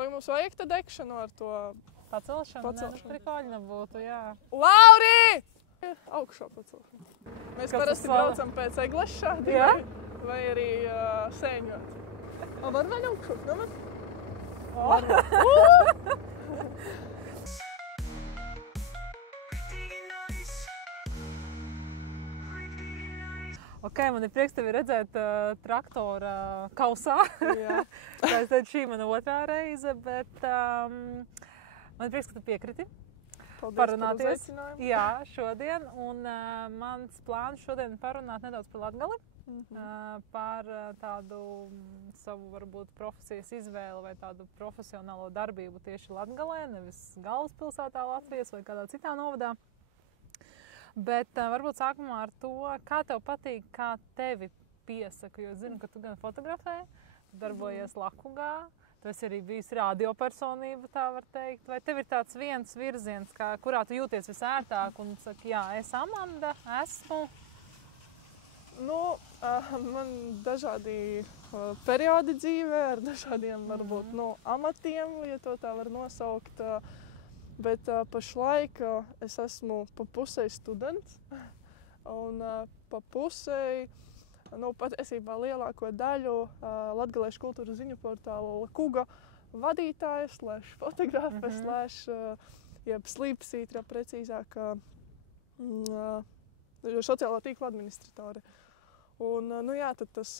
Vai mums vajag tad ekšanu ar to Pacelšanu? Nē, nu prikoļi nebūtu, jā. Lauri! Augšā pacelšanu. Mēs Kas parasti tas braucam pēc egles šādi, Jā? vai arī sēņot. O, var vēl augšu? Nevar? Ok, man ir prieks tevi redzēt traktora kausā. Jā. Kā es teicu, šī mana otrā reize, bet man ir prieks, ka tu piekriti Paldies parunāties. par uzaicinājumu. Jā, šodien. Un mans plāns šodien parunāt nedaudz par Latgali. Par tādu savu, varbūt, profesijas izvēli vai tādu profesionālo darbību tieši Latgalē, nevis galvaspilsētā Latvijas vai kādā citā novadā. Bet varbūt sākumā ar to, kā tev patīk, kā tevi piesaka, jo es zinu, ka tu gan fotografē, darbojies Lakugā, tu esi arī bijis radiopersonība, tā var teikt, vai tev ir tāds viens virziens, kurā tu jūties visērtāk un saki, jā, es Amanda, esmu? Nu, man dažādi periodi dzīvē ar dažādiem, varbūt, amatiem, ja to tā var nosaukt. Bet pašlaik es esmu pa pusei students un pa pusei, patiesībā lielāko daļu latgaliešu kultūras ziņu portāla Lakuga vadītāja, fotografe, jeb slīpsītra, precīzāk, sociālā tīkla administratore. Un, tad tas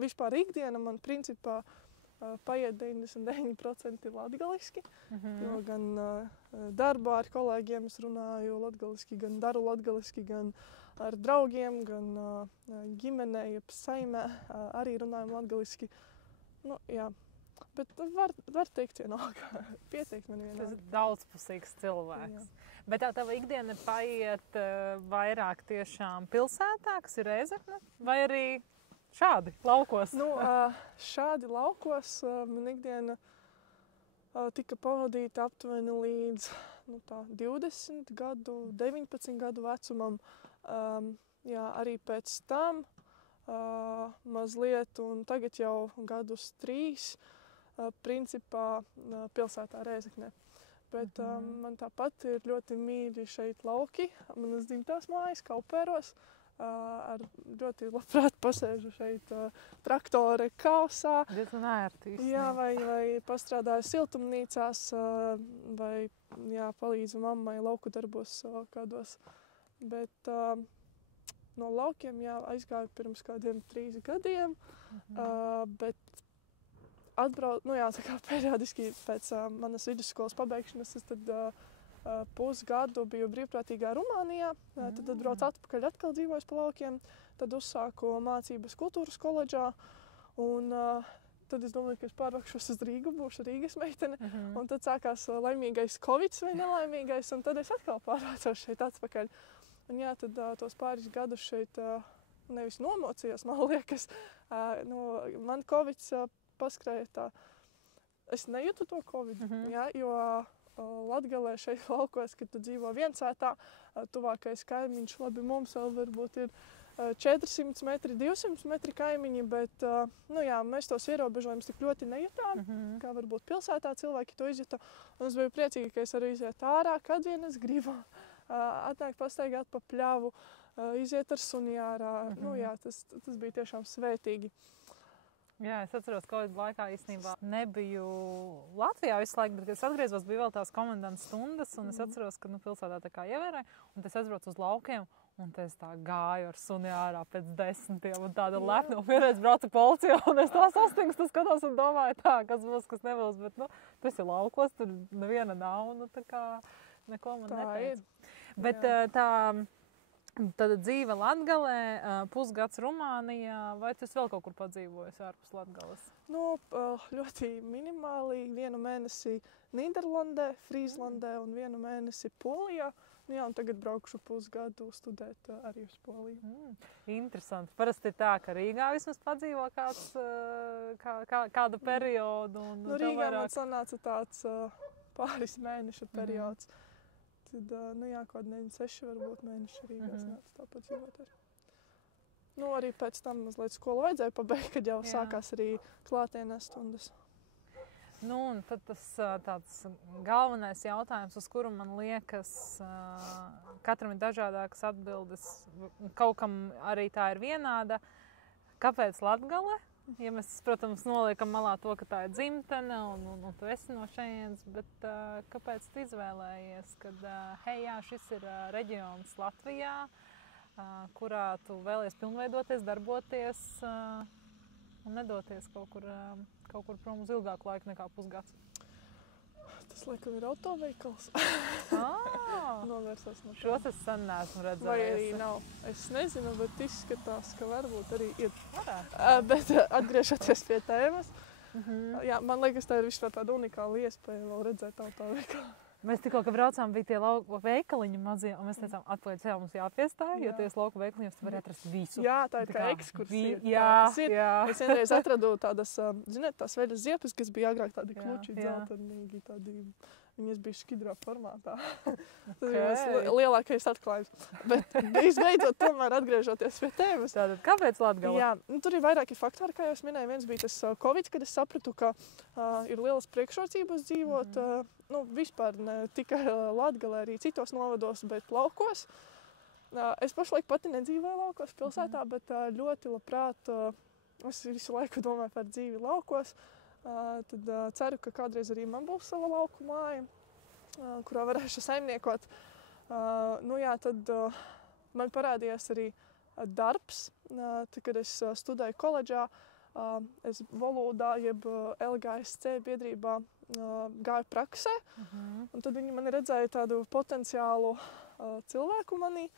vispār ikdiena man principā paiet 99% latgaliski, jo gan darbā ar kolēģiem es runāju latgaliski, gan daru latgaliski, gan ar draugiem, gan ģimenē, jeb saimē arī runājam latgaliski. Nu, jā, bet var teikt vienalga, pieteikt man vienalga. Tas ir daudzpusīgs cilvēks. Jā. Bet tā tava ikdiena paiet vairāk tiešām pilsētā, kas ir Rēzekne, vai arī šādi laukos? Nu, šādi laukos man ikdiena tika pavadīta aptuveni līdz 20 gadu, 19 gadu vecumam. Jā, arī pēc tam mazliet, un tagad jau gadus 3, principā pilsētā Rēzeknē. Bet man tāpat ir ļoti mīļi šeit lauki, manas dzimtās mājas, Kaupēros. Ar ļoti labprāt pasēžu šeit traktore kausā. Diezgan ērti. Jā, vai pastrādāju siltumnīcās, vai palīdzu mammai lauku darbos kādos. Bet no laukiem aizgāju pirms kādiem 3 gadiem, bet tā kā periodiski pēc manas vidusskolas pabeigšanas es tad pusgadu biju brīvprātīgā Rumānijā, tad atbraucu atpakaļ, atkal dzīvoju pa laukiem, tad uzsāku mācības kultūras koledžā, un tad es domāju, ka es pārvākšos uz Rīgu, būšu Rīgas meitene, un tad sākās laimīgais Covids vai nelaimīgais, un tad es atkal pārvācos šeit atpakaļ. Un jā, tad tos pāris gadus šeit nevis nomocījos, man liekas, man Covids paskrēja tā, es nejūtu to Covidu, jā, jo Latgalē šeit laukos, kad tu dzīvo viensētā, tuvākais kaimiņš, labi, mums vēl varbūt ir 400 metri, 200 metri kaimiņi, bet mēs tos ierobežojumus tik ļoti nejūtām, kā varbūt pilsētā cilvēki to izjuta. Un es biju priecīga, ka es varu iziet ārā, kad vien es gribu, atnākt pastaigāt pa pļavu, iziet ar suni ārā. Tas bija tiešām svētīgi. Jā, es atceros, ka Covid laikā īstenībā nebiju Latvijā visu laiku, bet, kad es atgriezos, bija vēl tās komandantas stundas, un es atceros, ka pilsētā tā kā ievērēju, un es aizbraucu uz laukiem, un es tā gāju ar suni ārā pēc 10, un tāda lepna, un vienreiz brauca policija, un es tā sastingstu skatos un domāju tā, kas būs, kas nebūs, bet, tu esi laukos, tur neviena nav, tā kā neko man neteica. Bet Tad dzīve Latgalē, pusgads Rumānijā, vai tu esi vēl kaut kur padzīvojis ārpus Latgales? Ļoti minimāli. 1 mēnesi Nīderlandē, Frīzlandē un 1 mēnesi Polijā. Un tagad braukšu pusgadu studēt arī uz Poliju. Interesanti. Parasti ir tā, ka Rīgā vismaz padzīvo kādu periodu. Rīgā man sanāca tāds pāris mēneša periods. Tad, kaut 6 varbūt mēneši Rīgā sanāca tāpat dzīvot arī. Arī pēc tam mazliet skolu vajadzēja pabeigt, kad jau sākās arī klātienē stundas. Nu, un tad tas tāds galvenais jautājums, uz kuru man liekas, katram ir dažādākas atbildes, kaut kam arī tā ir vienāda. Kāpēc Latgale? Ja mēs, protams, noliekam malā to, ka tā ir dzimtene un tu esi no šejienes, bet kāpēc tu izvēlējies, kad, hei, jā, šis ir reģions Latvijā, kurā tu vēlies pilnveidoties, darboties un nedoties kaut kur prom uz ilgāku laiku nekā pusgads? Tas, laikam, ir autoveikals. Novērsās no tā. Šos es sen neesmu redzējis. Vai arī nav. Es nezinu, bet izskatās, ka varbūt arī ir. Varētu. Bet atgriežoties pie tēmas, jā, man liekas, tā ir vispār tāda unikāla iespēja vēl redzēt autoveikalu. Mēs tikko, kad braucām, bija tie lauku veikaliņi mazie, un mēs teicām, atpakaļ ceļā mums jāpiestāj, jo ties lauku veikaliņos tu vari atrast visu. Jā, tā ir kā ekskursija. Jā. Es vienreiz atradu tādas, ziniet, tās veļas ziepes, kas bija agrāk tādi kluči dzeltenīgi, tādi, viņas bija škidrā formātā. Tas bija mans lielākais atklājums. Bet visbeidzot, tomēr atgriežoties pie tēmas. Tātad, kāpēc Latgale? Jā, tur ir vairāki faktori, kā jau es minēju. Viens bija tas Covid, kad es sapratu, ka ir lielas priekšrocības dzīvot, vispār ne tikai Latgalē, arī citos novados, bet laukos. Es pašlaik pati nedzīvoju laukos, pilsētā, bet ļoti labprāt es visu laiku domāju par dzīvi laukos. Tad ceru, ka kādreiz arī man būs sava lauku māja, kurā varēšu saimniekot. Tad man parādījās arī darbs. Kad es studēju koledžā, es valodā, jeb LGSC biedrībā gāju praksē. Un tad viņi mani redzēja tādu potenciālu cilvēku manī.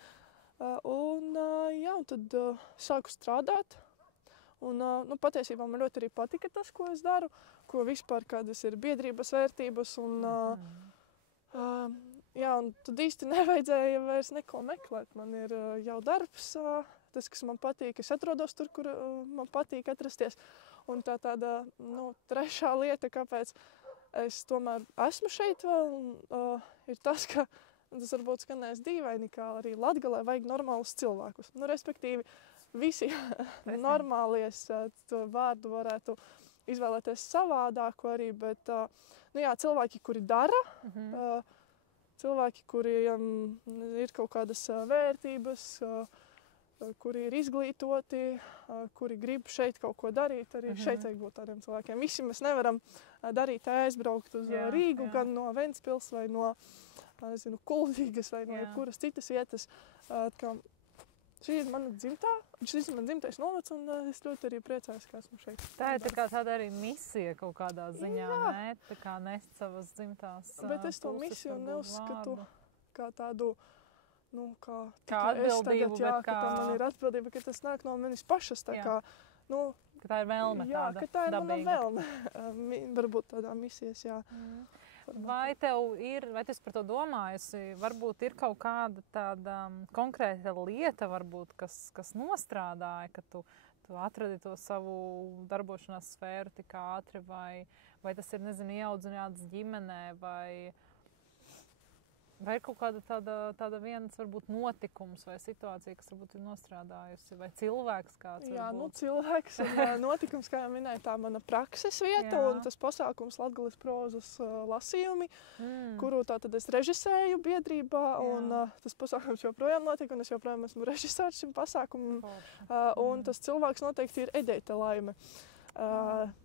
Un tad sāku strādāt. Un, patiesībā man ļoti arī patika tas, ko es daru, ko vispār kādas ir biedrības vērtības. Un tad īsti nevajadzēja vairs neko meklēt. Man ir jau darbs, tas, kas man patīk, es atrodos tur, kur man patīk atrasties. Un tāda trešā lieta, kāpēc es tomēr esmu šeit vēl, ir tas, ka tas varbūt skanēs dīvaini, kā arī Latgalē vajag normālus cilvēkus. Respektīvi, visi normālies to vārdu varētu izvēlēties savādāku arī, bet cilvēki, kuri dara, cilvēki, kuriem ir kaut kādas vērtības, kuri ir izglītoti, kuri grib šeit kaut ko darīt, arī šeit vajag būt tādiem cilvēkiem. Visi mēs nevaram darīt aizbraukt uz Rīgu, gan no Ventspils vai no Kuldīgas vai no jebkuras citas vietas. Šī ir mana šis ir man dzimtais novads, un es ļoti arī priecājos, ka esmu šeit. Tā ir tāda arī misija kaut kādā ziņā, ne? Tā kā nest savas dzimtās Bet es to misiju neuzskatu kā tādu, kā atbildību, ka tā man ir atbildība, ka tas nāk no manis pašas, ka tā ir vēlme tāda dabīga. Jā, ka tā ir mana vēlme. Varbūt tādā misijas, jā. Vai tu esi par to domājusi? Varbūt ir kaut kāda tāda konkrēta lieta, varbūt, kas nostrādāja, ka tu atradi to savu darbošanās sfēru tik ātri, vai tas ir, ieaudzināts ģimenē, vai ir kaut kāda tāda viens, varbūt, notikums vai situācija, kas varbūt ir nostrādājusi, vai cilvēks kāds? Jā, cilvēks un notikums, kā jau minēju, tā mana prakses vieta un tas pasākums Latgales prozas lasījumi, kuru tātad es režisēju biedrībā, un tas pasākums joprojām notiek, un es joprojām esmu režisārs šim pasākumam, un tas cilvēks noteikti ir Edeita Laime.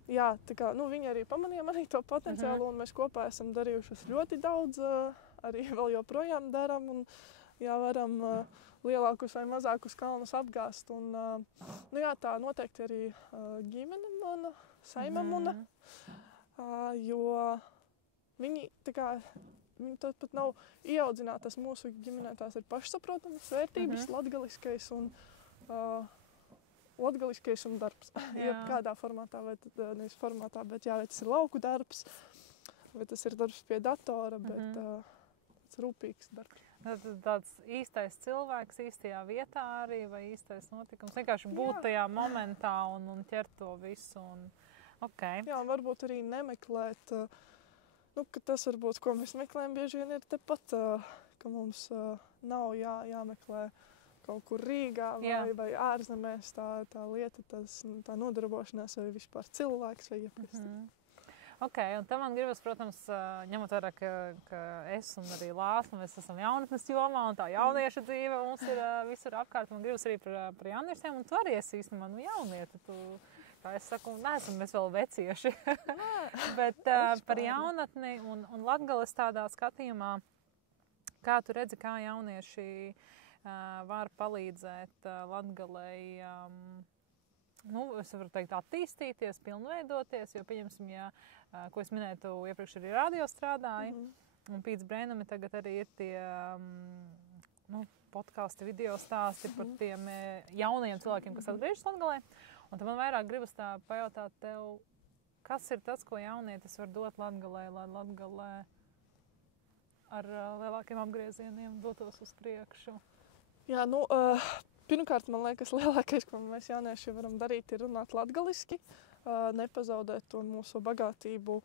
Viņi arī pamanīja manī to potenciālu, un mēs kopā esam darījušas ļoti daudz, arī vēl joprojām daram, un varam lielākus vai mazākus kalnus apgāst. Un, tā noteikti arī ģimene mana, saime mana, jo viņi tāpat nav ieaudzinātas mūsu ģimenē, tās ir pašsaprotamas vērtības, latgaliskais un darbs. Kādā formātā, vai nevis formātā, bet vai tas ir lauku darbs, vai tas ir darbs pie datora, bet rūpīgs darbs. Tāds īstais cilvēks īstajā vietā arī, vai īstais notikums? Vienkārši būt tajā momentā un ķert to visu. Jā, un varbūt arī nemeklēt, ka tas varbūt, ko mēs meklējam, bieži vien ir tepat, ka mums nav jāmeklē kaut kur Rīgā vai ārzemēs tā lieta, tā nodarbošanās vai vispār cilvēks vai jebkas. Okay, un tam man gribas, protams, ņemot vērā, ka es un arī Lāsma, mēs esam jaunatnes jomā, un tā jaunieša dzīve mums ir visur apkārt. Man gribas arī par jauniešiem, un tu arī esi īstenībā jaunieta. Tu, kā es saku, neesam mēs vēl vecieši. Bet par jaunatni un Latgales tādā skatījumā, kā tu redzi, kā jaunieši var palīdzēt Latgalei, es varu teikt, attīstīties, pilnveidoties, jo, pieņemsim, ko es minēju, tu iepriekš arī radio strādāji, un Pīts Brēnami tagad arī ir tie podkāsti, video stāsti par tiem jaunajiem cilvēkiem, kas atgriežas Latgalē. Un tad man vairāk gribas tā pajautāt tev, kas ir tas, ko jaunietis var dot Latgalē, lai Latgalē ar lielākiem apgriezieniem dotos uz priekšu? Jā, pirmkārt, man liekas, lielākais, ko mēs jaunieši varam darīt, ir runāt latgaliski, nepazaudēt to mūsu bagātību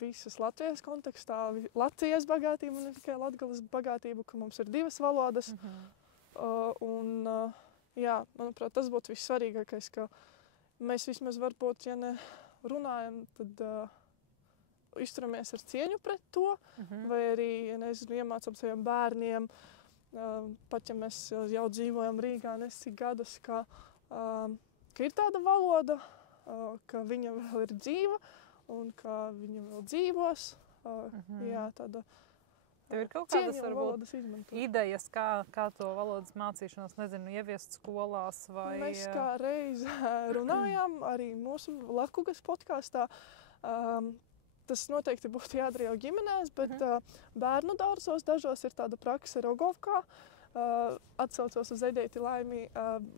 visas Latvijas kontekstā, Latvijas bagātību, ne tikai Latgales bagātību, ka mums ir 2 valodas. Jā, manuprāt, tas būtu vissvarīgākais, ka mēs vismaz varbūt, ja ne runājam, tad izturamies ar cieņu pret to, vai arī, iemācām saviem bērniem, pat ja mēs jau dzīvojam Rīgā nesik gadus, ka ir tāda valoda, ka viņa vēl ir dzīva un ka viņa vēl dzīvos. Jā, tāda tev ir kaut kādas varbūt idejas, kā to valodas mācīšanos, nezinu, ieviest skolās vai... Mēs kā reiz runājām arī mūsu Lakugas podkāstā. Tas noteikti būtu jādara jau ģimenēs, bet bērnu dārzos dažos ir tāda prakse Rogovkā. Atsaucos uz Edeiti Laimi,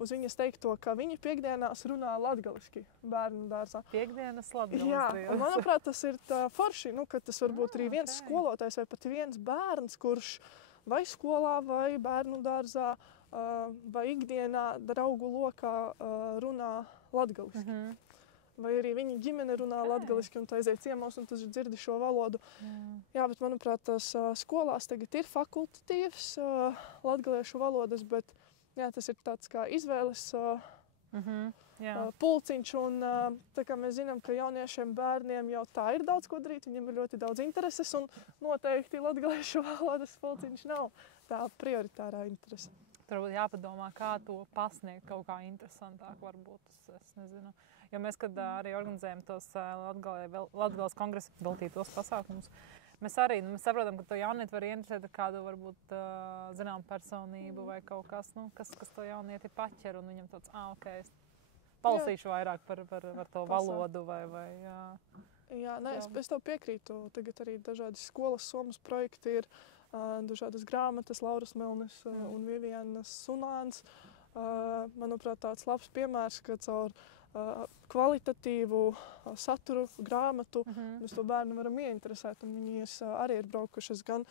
uz viņas teikto, ka viņi piekdienās runā latgaliski bērnu dārzā. Piekdienas latgales. Jā, un manuprāt, tas ir tā forši, ka tas var būt arī viens skolotājs vai pat viens bērns, kurš vai skolā vai bērnu dārzā vai ikdienā draugu lokā runā latgaliski. Vai arī viņa ģimene runā latgaliski un tā aiziet ciemos un tas dzirdi šo valodu. Jā, bet manuprāt, tās skolās tagad ir fakultatīvs latgaliešu valodas, bet jā, tas ir tāds kā izvēles pulciņš. Un tā kā mēs zinām, ka jauniešiem bērniem jau tā ir daudz ko darīt, viņiem ir ļoti daudz intereses un noteikti latgaliešu valodas pulciņš nav tā prioritārā interese. Tur varbūt jāpadomā, kā to pasniegt kaut kā interesantāk varbūt, es nezinu. Jo mēs, kad arī organizējam tos Latgales kongresa veltītos pasākumus, mēs arī saprotam, ka to jaunieti var ieinteresēt ar kādu, varbūt, zinām personību vai kaut kas, kas to jaunieti paķer, un viņam tāds, es palasīšu vairāk par to valodu vai jā. Jā, es tev piekrītu. Tagad arī dažādi skolas somas projekti ir, dažādas grāmatas, Lauras Melnes un Vivianas Sunāns. Manuprāt, tāds labs piemērs, ka caur kvalitatīvu saturu, grāmatu, mēs to bērnu varam ieinteresēt, un viņas arī ir braukušas gan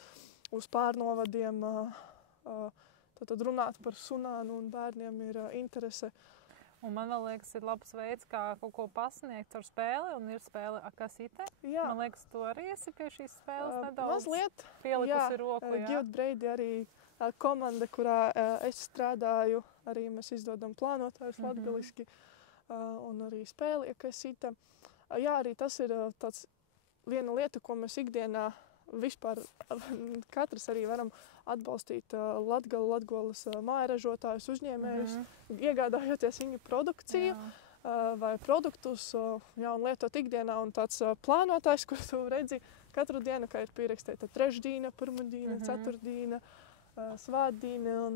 uz pārnovadiem, tad runāt par Sunānu, un bērniem ir interese. Un man liekas, ir labs veids, kā kaut ko pasniegt ar spēli, un ir spēle Akasite. Jā. Man liekas, tu arī esi pie šīs spēles nedaudz mazliet pielikusi roku. Gild Breidi arī komanda, kurā es strādāju, arī mēs izdodam plānotājus latgaliski, un arī spēli Akasite. Jā, arī tas ir tāds viena lieta, ko mēs ikdienā vispār katrs arī varam atbalstīt Latgales mājaražotājus, uzņēmējus, iegādājoties viņu produkciju vai produktus, un lietot ikdienā. Un tāds plānotājs, kur tu redzi katru dienu, kā ir pierakstīta trešdīna, pirmadīna, ceturtdīna, svētdīna, un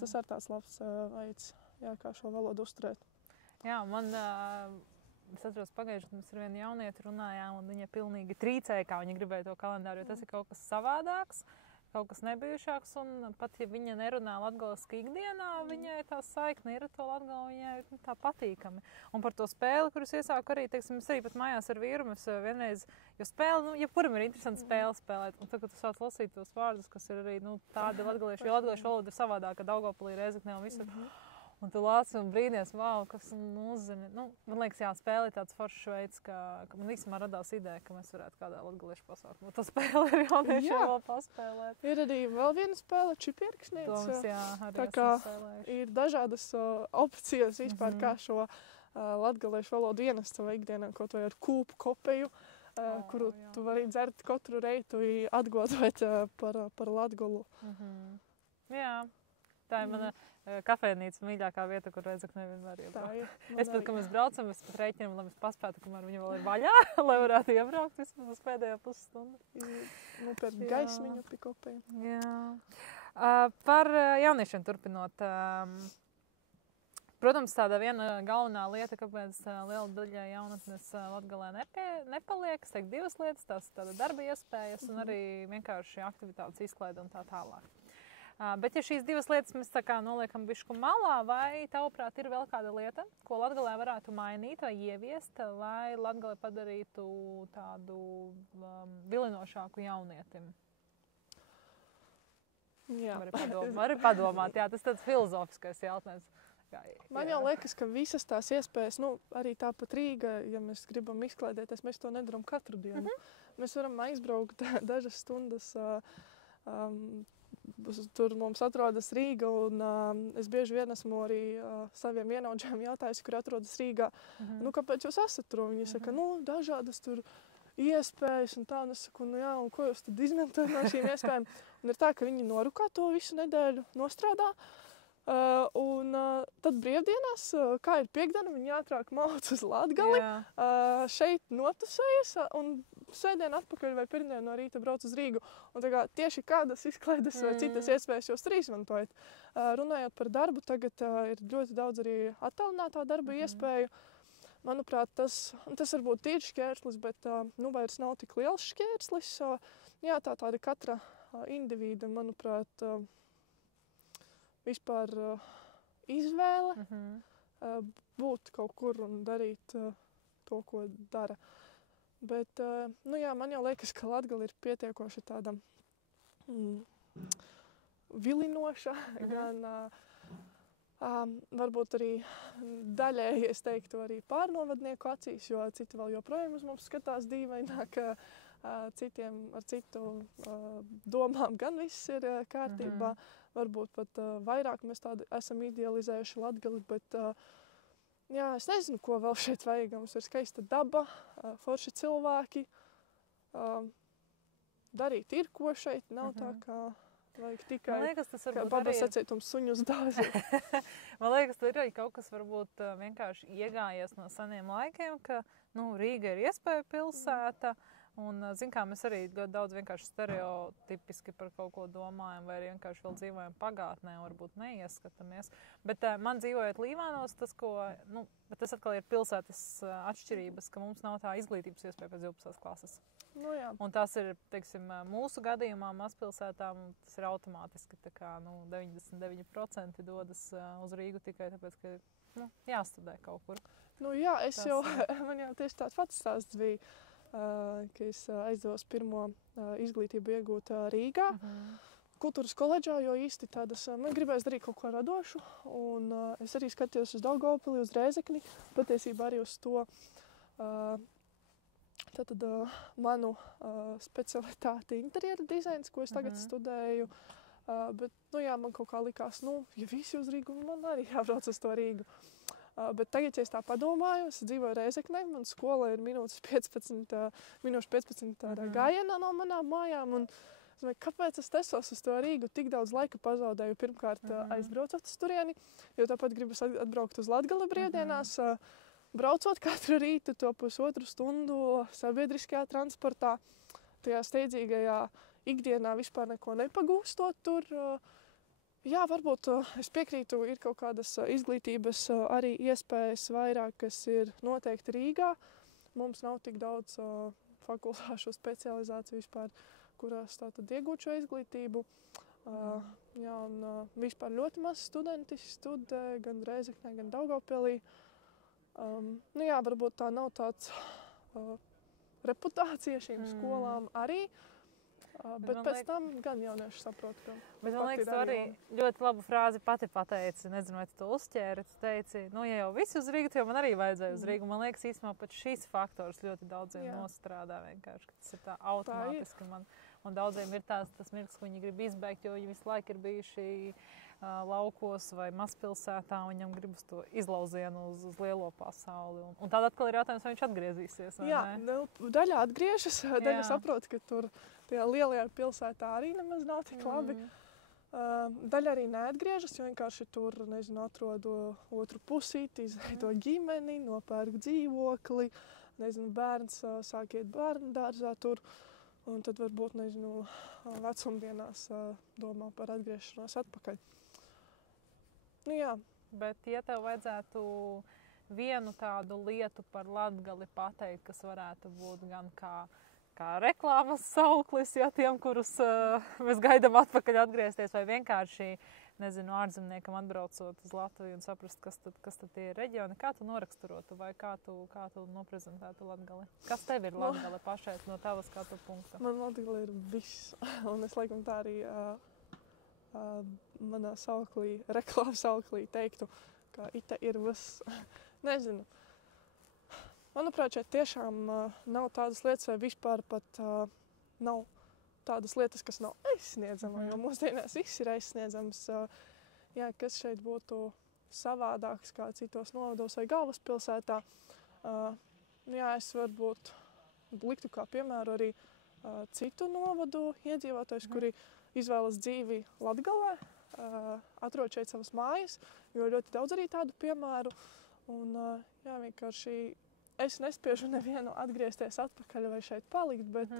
tas ir tāds labs veids, kā šo valodu uzturēt. Jā, es atceros pagājuši, kad mēs ar vienu jaunieti runājām, un viņa pilnīgi trīcēja, kā viņa gribēja to kalendāru, jo tas ir kaut kas savādāks, kaut kas nebijušāks, un pat ja viņa nerunā latgaliski ikdienā, viņai tā saikne ir ar to latgali, viņai tā patīkami. Un par to spēli, kurus iesāku arī, teiksim, es arī pat mājās ar vīru, mēs vienreiz, jo spēle, jebkuram ir interesanti spēle spēlēt, un tagad tu sāc lasīt tos vārdus, kas ir arī, tādi latgalieši, jo latgaliešu valoda ir savādāka, Daugavpilī, Rēzeknē un visur. Un tu lāci un brīdies, kas uzzini. Man liekas, spēle ir tāds foršs veids, ka man īstenībā radās ideja, ka mēs varētu kādā latgaliešu pasākumā to spēli ar jauniešiem vēl paspēlēt. Ir arī vēl viena spēle, Čipierksniec. Arī tā kā ir dažādas opcijas vispār, kā šo latgaliešu valodu ienest savā ikdienā, kaut vai ar kūpu kopeju, kuru tu vari dzert katru reitu, atgodot par Latgolu. Jā. Tā ir mana kafejnīca mīļākā vieta, kur Rēzeknē vienmēr iebraukt. Es pat, kad mēs braucam, es pat rēķinam, lai mēs paspētu, kamēr viņa vēl ir vaļā, lai varētu iebraukt vismaz uz pēdējo pusstundu. Par gaismiņu pie kopeju. Jā. Par jauniešiem turpinot. Protams, tāda viena galvenā lieta, kāpēc liela daļa jaunatnes Latgalē nepaliek, es teiktu divas lietas, tās tāda darba iespējas un arī vienkārši aktivitātes izklaide un tā tālāk. Bet, ja šīs divas lietas mēs tā kā noliekam bišku malā, vai tavuprāt ir vēl kāda lieta, ko Latgalē varētu mainīt vai ieviest, lai Latgali padarītu tādu vilinošāku jaunietim? Jā. Vari padomāt, jā, tas tāds filozofiskais jautājums. Man jau liekas, ka visas tās iespējas, arī tāpat Rīga, ja mēs gribam izklaidēties, mēs to nedaram katru dienu. Mēs varam aizbraukt dažas stundas. Tur mums atrodas Rīga, un es bieži vien esmu arī saviem vienaudžiem jautājusi, kur atrodas Rīgā. Kāpēc jūs esat tur? Viņi saka, dažādas tur iespējas un tā. Un es saku, jā, un ko jūs tad izmantojat no šīm iespējām? Un ir tā, ka viņi norukā to visu nedēļu, nostrādā. Un tad brīvdienās, kā ir piekdiena, viņi ātrāk mauc uz Latgali, šeit notusējas un svētdien atpakaļ vai pirmdien no rīta brauc uz Rīgu. Un tieši kādas izklaides vai citas iespējas jūs tur izmantojat. Runājot par darbu, tagad ir ļoti daudz arī attālinātā darba iespēju. Manuprāt, tas varbūt ir šķērslis, bet vairs nav tik liels šķērslis. Jā, tāda katra indivīda, manuprāt, vispār izvēle būt kaut kur un darīt to, ko dara. Bet, man jau liekas, ka Latgale ir pietiekoši tāda vilinoša, gan varbūt arī daļēji, es teiktu, arī pārnovadnieku acīs, jo citi vēl joprojām uz mums skatās dīvaināk, citiem ar citu domām gan viss ir kārtībā. Varbūt pat vairāk mēs tādi esam idealizējuši Latgali, bet jā, es nezinu, ko vēl šeit vajag. Mums ir skaista daba, forši cilvēki. Darīt ir ko šeit, nav tā, kā vajag tikai, kā babas sacītums suņus dāzīt. Man liekas, tas ir arī kaut kas varbūt vienkārši iegājies no seniem laikiem, ka Rīga ir iespēja pilsēta. Un, kā mēs arī ļoti daudz vienkārši stereotipiski par kaut ko domājam, vai arī vienkārši vēl dzīvojam pagātnē, un varbūt neieskatāmies. Bet man dzīvojot Līvānos, bet tas atkal ir pilsētas atšķirības, ka mums nav tā izglītības iespēja pēc 12. klases. Jā. Un tas ir, teiksim, mūsu gadījumā mazpilsētām, tas ir automātiski, tā kā 99% dodas uz Rīgu tikai tāpēc, ka jāstudē kaut kur. Jā, man jau tieši tāds pats stāsts bija. Ka es aizdevos pirmo izglītību iegūt Rīgā, kultūras koledžā, jo īsti tādas, man gribēs darīt kaut ko radošu, un es arī skatījos uz Daugavpili, uz Rēzekni, patiesībā arī uz to manu specialitāti interjera dizains, ko es tagad studēju, bet, man kaut kā likās, ja visi uz Rīgu, man arī jābrauc uz to Rīgu. Bet tagad, ja es tā padomāju, es dzīvoju Rēzeknē, man skola ir minūšu 15 gājienā no manām mājām, un es domāju, kāpēc es tesos uz to Rīgu, tik daudz laika pazaudēju pirmkārt aizbraucot uz turieni, jo tāpat gribas atbraukt uz Latgali brīvdienās, braucot katru rītu to pusotru stundu sabiedriskajā transportā, tajā steidzīgajā ikdienā vispār neko nepagūstot tur. Jā, varbūt es piekrītu, ir kaut kādas izglītības arī iespējas vairāk, kas ir noteikti Rīgā. Mums nav tik daudz fakultāšu specializāciju vispār, kurās tātad iegūt šo izglītību. Jā, un vispār ļoti maz studenti studē gan Rēzeknē, gan Daugavpilī. Jā, varbūt tā nav tāds reputācija šīm skolām arī. Bet pēc tam gan jaunieši saprot, ka... Bet man liekas, tu arī ļoti labu frāzi pati pateici, nezinu, vai tu to uzķēri, tu teici, ja jau visi uz Rīgu, jo man arī vajadzēja uz Rīgu. Man liekas, īstenībā pat šīs faktors ļoti daudziem nostrādā vienkārši, ka tas ir tā automātiski. Un daudziem ir tas mirklis, ko viņi grib izbeigt, jo viņi visu laiku ir bijuši laukos vai mazpilsētā, un viņam gribas to izlauzienu uz lielo pasauli. Un tad atkal ir jautājums, vai viņš atgriezīsies, vai Jā, ne? daļa atgriežas, daļa Jā. saprot, ka tur tajā lielajā pilsētā arī nemaz nav tik labi. Daļa arī neatgriežas, jo vienkārši tur, nezinu, atrod otru pusīti, izveido ģimeni, nopērk dzīvokli, nezinu, bērns sāk iet bērnu dārzā tur, un tad varbūt, nezinu, vecumdienās domā par atgriešanos atpakaļ. Nu jā. Bet, ja tev vajadzētu vienu tādu lietu par Latgali pateikt, kas varētu būt gan kā reklāmas sauklis, ja tiem, kurus mēs gaidām atpakaļ atgriezties, vai vienkārši, nezinu, ārzemniekam atbraucot uz Latviju un saprast, kas tad tie ir reģioni, kā tu noraksturotu vai kā tu noprezentētu Latgali? Kas tev ir Latgale pašai no tavas skatu punkta? Man Latgale ir viss, un es laikam tā arī manā sauklī, reklāmas sauklī teiktu, ka ite ir viss. Nezinu. Manuprāt, šeit tiešām nav tādas lietas, vai vispār pat nav tādas lietas, kas nav aizsniedzamas, jo mūsdienās viss ir aizsniedzams. Jā, kas šeit būtu savādāks kā citos novados vai galvaspilsētā. Jā, es varbūt liktu kā piemēru arī citu novadu iedzīvotājus, kuri izvēlas dzīvi Latgalē, atrod šeit savas mājas, jo ļoti daudz arī tādu piemēru. Un jā, vienkārši es nespiežu nevienu atgriezties atpakaļ vai šeit palikt, bet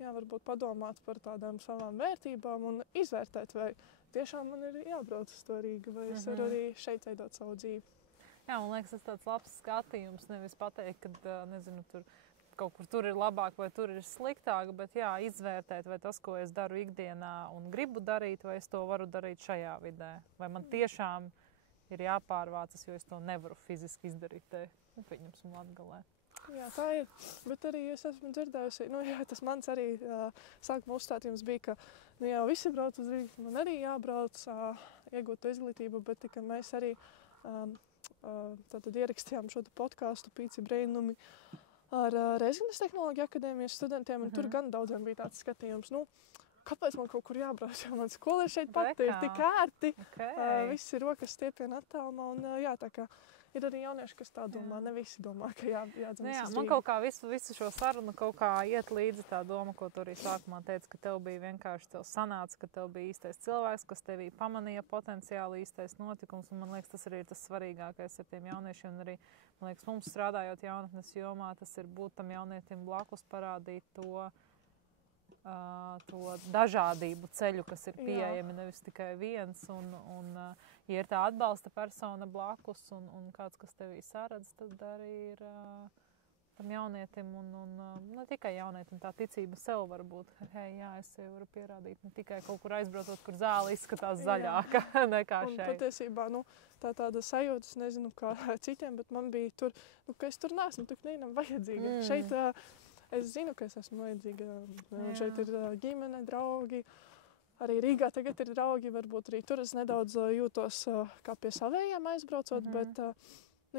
jā, varbūt padomāt par tādām savām vērtībām un izvērtēt, vai tiešām man ir jābrauc uz to Rīgu, vai es varu arī šeit veidot savu dzīvi. Jā, man liekas, tas tāds labs skatījums, nevis pateikt, ka, nezinu, kaut kur tur ir labāk vai tur ir sliktāk, bet jā, izvērtēt, vai tas, ko es daru ikdienā un gribu darīt, vai es to varu darīt šajā vidē. Vai man tiešām ir jāpārvācas, jo es to nevaru fiziski izdarīt te, pieņemsim, Latgalē. Jā, tā ir. Bet arī es esmu dzirdējusi, jā, tas mans arī sākuma uzstādījums bija, ka jā, visi brauc uz Rīgas, man arī jābrauc iegūt to izglītību, bet tikai mēs arī tātad ierakstījām šo podcastu Pīci Breinumi ar Reizeknas tehnoloģiju akadēmijas studentiem, un tur gan daudziem bija tāds skatījums, kāpēc man kaut kur jābrauc, jo man skola ir šeit pat, ir tik ērti, viss ir rokas stiepiena attālumā, un jā, tā kā ir arī jaunieši, kas tā domā, ne visi domā, ka jādzimst uz Rīgu. Man kaut kā visu šo sarunu kaut kā iet līdzi tā doma, ko tu arī sākumā teici, ka tev bija vienkārši, tev sanāca, ka tev bija īstais cilvēks, kas tevī pamanīja potenciāli īstais notikums, un man liekas, tas arī ir tas svarīgākais ar tiem jauniešiem, un arī, man liekas, mums strādājot jaunatnes jomā, tas ir būt tam jaunietim blakus, parādīt to dažādību ceļu, kas ir pieejami, nevis tikai viens, un ja ir tā atbalsta persona blakus un kāds, kas tevī saredz, tad arī ir tam jaunietim un ne tikai jaunietim tā ticība sev var būt, jā, es sev varu pierādīt, ne tikai kaut kur aizbraucot, kur zāle izskatās zaļāka nekā šeit. Un patiesībā, tāda sajūtas, nezinu kā citiem, bet man bija tur, ka es tur neesmu tik nevienam vajadzīga. Šeit es zinu, ka es esmu vajadzīga. Šeit ir ģimene, draugi. Arī Rīgā tagad ir draugi. Varbūt arī tur es nedaudz jūtos kā pie savējiem aizbraucot, bet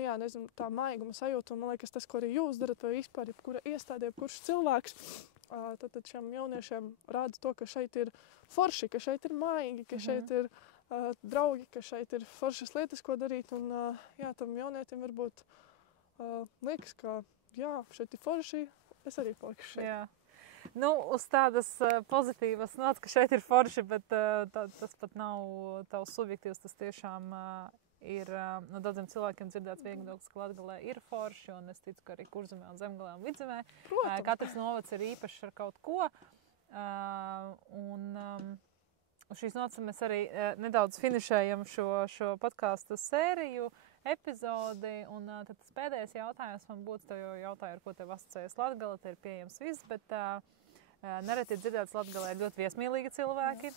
jā, nezinu, tā maiguma sajūta. Un man liekas, tas, ko arī jūs darat, vai vispār jebkura iestādē, kurš cilvēks, tad šiem jauniešiem rāda to, ka šeit ir forši, ka šeit ir maigi, ka šeit ir draugi, ka šeit ir foršas lietas, ko darīt. Un jā, tam jaunietim varbūt liekas, ka jā, šeit ir forši. Es arī palikšu šeit. Jā. Uz tādas pozitīvas nots, ka šeit ir forši, bet tas pat nav tavs subjektīvs. Tas tiešām ir no daudziem cilvēkiem dzirdēts viegļdoklis, ka Latgalē ir forši, un es ticu, ka arī Kurzemē un Zemgalē un Vidzemē. Katrs novads ir īpašs ar kaut ko. Uz šīs nots mēs arī nedaudz finišējam šo podcastu sēriju. Epizodi, un tad tas pēdējais jautājums man būtu, tev jau jautāju, ar ko tev asociējas Latgale, te ir pieejams viss, bet nereti ir dzirdēts Latgalē ļoti viesmīlīgi cilvēki,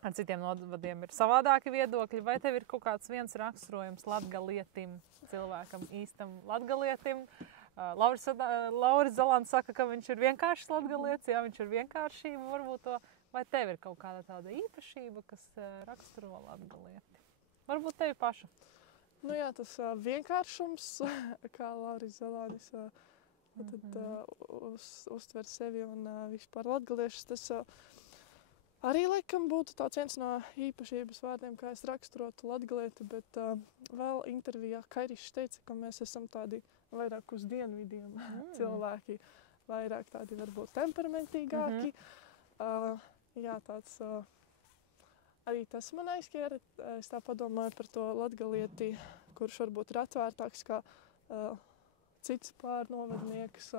ar citiem novadiem ir savādāki viedokļi, vai tev ir kaut kāds viens raksturojums latgalietim, cilvēkam, īstam latgalietim? Lauris Zalants saka, ka viņš ir vienkāršs latgalietis, jā, viņš ir vienkāršība, varbūt to, vai tev ir kaut kāda tāda īpašība, kas raksturo latgalieti? Varbūt tevi paša. Jā, tas vienkāršums, kā Lauris Zalānis uztver sevi un vispār latgaliešus, tas Arī laikam būtu tāds viens no īpašības vārdiem, kā es raksturotu latgalieti, bet vēl intervijā Kairišs teica, ka mēs esam tādi vairāk uz dienvidiem cilvēki, vairāk tādi varbūt temperamentīgāki. Jā, tāds arī tas man aizķēra. Es tā padomāju par to latgalieti, kurš varbūt ir atvērtāks kā cits pārnovadnieks,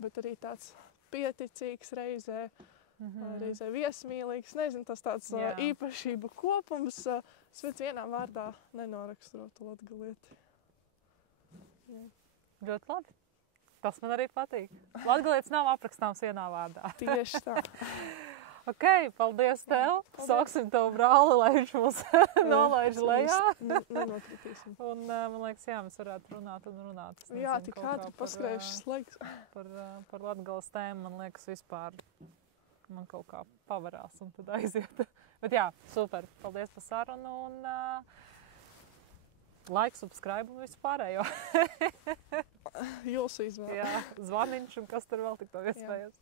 bet arī tāds pieticīgs reizē. Reizē viesmīlīgs, nezinu, tas tāds īpašību kopums. Es pēc vienā vārdā nenoraksturotu latgalieti. Jā. Ļoti labi. Tas man arī patīk. Latgalietis nav aprakstāms vienā vārdā. Tieši tā. Ok, paldies tev. Sāksim tev brāli, lai viņš mūs nolaiž lejā. Nenokritīsim. Un man liekas, jā, mēs varētu runāt un runāt. Jā, tik ātri paskrējušas laiks. Par Latgales tēmu, man liekas, vispār man kaut kā pavarās un tad aiziet. Bet jā, super. Paldies par sarunu un like, subscribe un visu pārējo. Jūsu izvēle. Jā, zvaniņš un kas tur vēl tik tev iespējas.